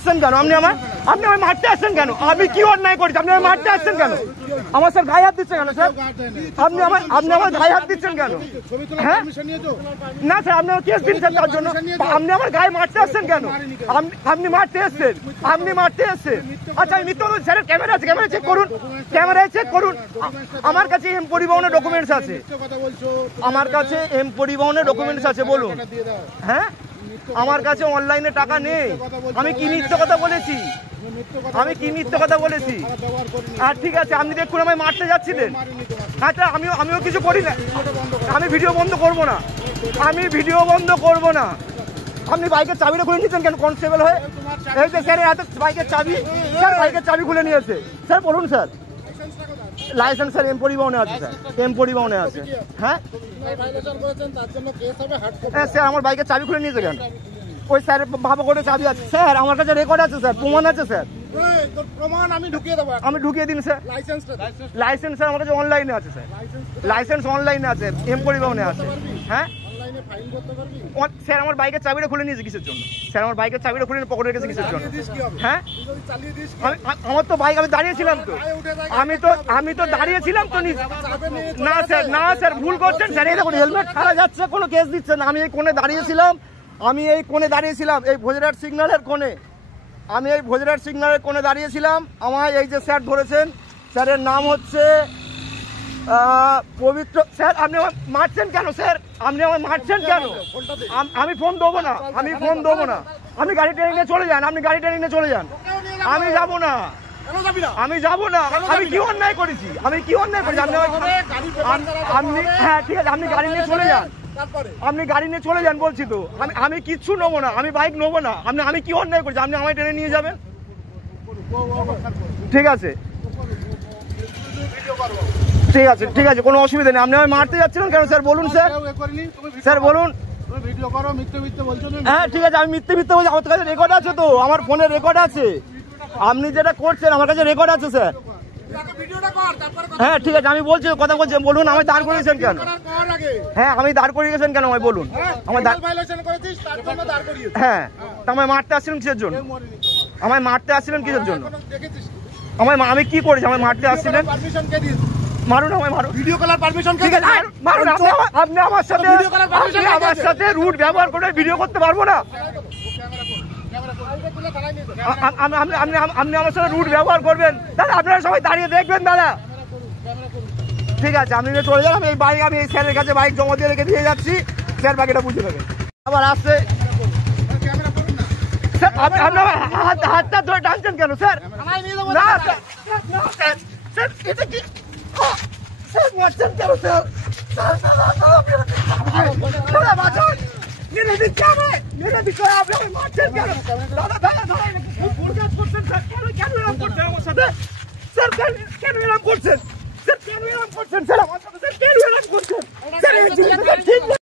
আসছেন কেন? আপনি আমার মারতে আসছেন কেন? আমি কি অন্যায় করেছি? আপনি আমার মারতে আসছেন কেন? আমার স্যার গায়ে হাত দিচ্ছেন কেন স্যার? আপনি আমার গায়ে হাত দিচ্ছেন কেন? হ্যাঁ না স্যার, আপনি আমার কেস দিন স্যার তার জন্য। আপনি আমার গায়ে মারতে আসছেন কেন? আপনি মারতে এসছেন, আপনি মারতে এসছেন। আচ্ছা আমি মিথ্যা বলছি, স্যারের ক্যামেরা আছে, ক্যামেরা চেক করুন, ক্যামেরায় চেক করুন। আমার কাছে এম পরিবহনের ডকুমেন্টস আছে, আমার কাছে এম পরিবহনের ডকুমেন্টস আছে, বলুন। হ্যাঁ আমার কাছে অনলাইনে টাকা নেই। আমি কি মিথ্যে কথা বলেছি? আমি কি মিথ্যে কথা বলেছি? আর ঠিক আছে, আপনি দেখুন আমায় মারতে যাচ্ছিলেন। আচ্ছা আমিও কিছু করি না, আমি ভিডিও বন্ধ করবো না, আমি ভিডিও বন্ধ করবো না। আপনি বাইকের চাবিটা খুলে নিয়েছেন কেন কনস্টেবল হয়ে? এই যে স্যারের হাতে বাইকের চাবি, স্যার বাইকের চাবি খুলে নিয়েছে। স্যার বলুন স্যার, লাইসেন্স স্যার এম পরিবহনে আছে, স্যার এম পরিবহনে আছে। হ্যাঁ স্যার আমার বাইকের চাবি খুলে নিয়েছে কেন? ওই স্যার ভালো করে চাবি আছে স্যার, আমার কাছে রেকর্ড আছে স্যার, প্রমাণ আছে স্যার। আমি ঢুকিয়ে দিন স্যার। লাইসেন্স স্যার আমার কাছে অনলাইনে আছে স্যার, লাইসেন্স অনলাইনে আছে, এম পরিবহনে আছে। হ্যাঁ স্যার আমার বাইকের চাবিটা খুলে নিয়েছে কিসের জন্য? স্যার আমার বাইকের চাবিটা খুলে পকেটে রেখেছে কিসের জন্য? হ্যাঁ আমার তো বাইক, আমি দাঁড়িয়েছিলাম তো, আমি তো দাঁড়িয়েছিলাম তো। না স্যার, না স্যার ভুল করছেন স্যার। এই দেখুন হেলমেট ছাড়া যাচ্ছে, কোনো কেস দিচ্ছে না। আমি এই কোণে দাঁড়িয়েছিলাম, এই ভোজরাট সিগন্যালের কোণে, আমি এই ভোজরাট সিগন্যালের কোণে দাঁড়িয়েছিলাম। আমায় এই যে স্যার ধরেছেন, স্যারের নাম হচ্ছে পবিত্র। স্যার আপনি আমার মারছেন কেন? স্যার আপনি আমার মারছেন কেন? আমি ফোন দেবো না, আমি ফোন দেবো না। আপনি গাড়ি ট্রেনে নিয়ে চলে যান, আপনি গাড়ি ট্রেনে নিয়ে চলে যান। আমি যাবো না, আমি যাবো না। আমি কি অন্যায় করেছি? আমি কি অন্যায় করেছি? আপনি হ্যাঁ ঠিক আছে, আপনি গাড়ি নিয়ে চলে যান, আপনি গাড়ি নিয়ে চলে যান বলছি তো। আমি কিচ্ছু নেবো না, আমি বাইক নেবো না। আমি কি অন্যায় করেছি? আপনি আমায় ট্রেনে নিয়ে যাবেন, ঠিক আছে ঠিক আছে ঠিক আছে, কোনো অসুবিধা নেই। আপনি আমায় মারতে যাচ্ছিলেন কেন স্যার? বলুন স্যার, স্যার বলুন। হ্যাঁ ঠিক আছে, আমি মিথ্যে বলছি, আমার কাছে রেকর্ড আছে তো, আমার ফোনে রেকর্ড আছে। আপনি যেটা করছেন আমার কাছে রেকর্ড আছে স্যার। হ্যাঁ ঠিক আছে, আমি বলছি, কথা বলছি, বলুন আমায় দাঁড় করিয়েছেন কেন? হ্যাঁ আমি দাঁড় করিয়েছেন কেন আমায় বলুন। হ্যাঁ আমায় মারতে আসছিলেন কিসের জন্য? আমায় মারতে আসছিলেন কিসের জন্য? আমি কি করেছি? আমায় মারতে আসছিলেন? মারুন আমায়, মারুন। ভিডিও কলার পারমিশন ঠিক আছে, মারুন। আপনি আমার সাথে রুট ব্যবহার করে ভিডিও করতে পারবো না। আপনি আমার সাথে রুট ব্যবহার করবেন দাদা, আপনারা সবাই দাঁড়িয়ে দেখবেন দাদা। ঠিক আছে আপনি চলে যান, আমি এই বাইক, আমি এই স্যারের কাছে বাইক জমা দিয়ে রেখে দিয়ে যাচ্ছি, স্যার বাকিটা বুঝে নেবেন। আবার আসছে স্যার, আপনি হাতটা ধরে টানছেন কেন স্যার? না স্যার, স্যার এটা কি স্যার মারছেন কেন স্যার? মেরে দিচ্ছে, মেরে দিচ্ছে, আপনি মারছেন কেন? দাদা দাদা দাদা ভুল কাজ করছেন স্যার, কেন এরকম করছেন আমার সাথে? স্যার কেন এরকম করছেন? স্যার কেন এরকম করছেন? স্যার আমার সাথে স্যার কেন এরকম করছেন? স্যার এই জিনিসটা ঠিক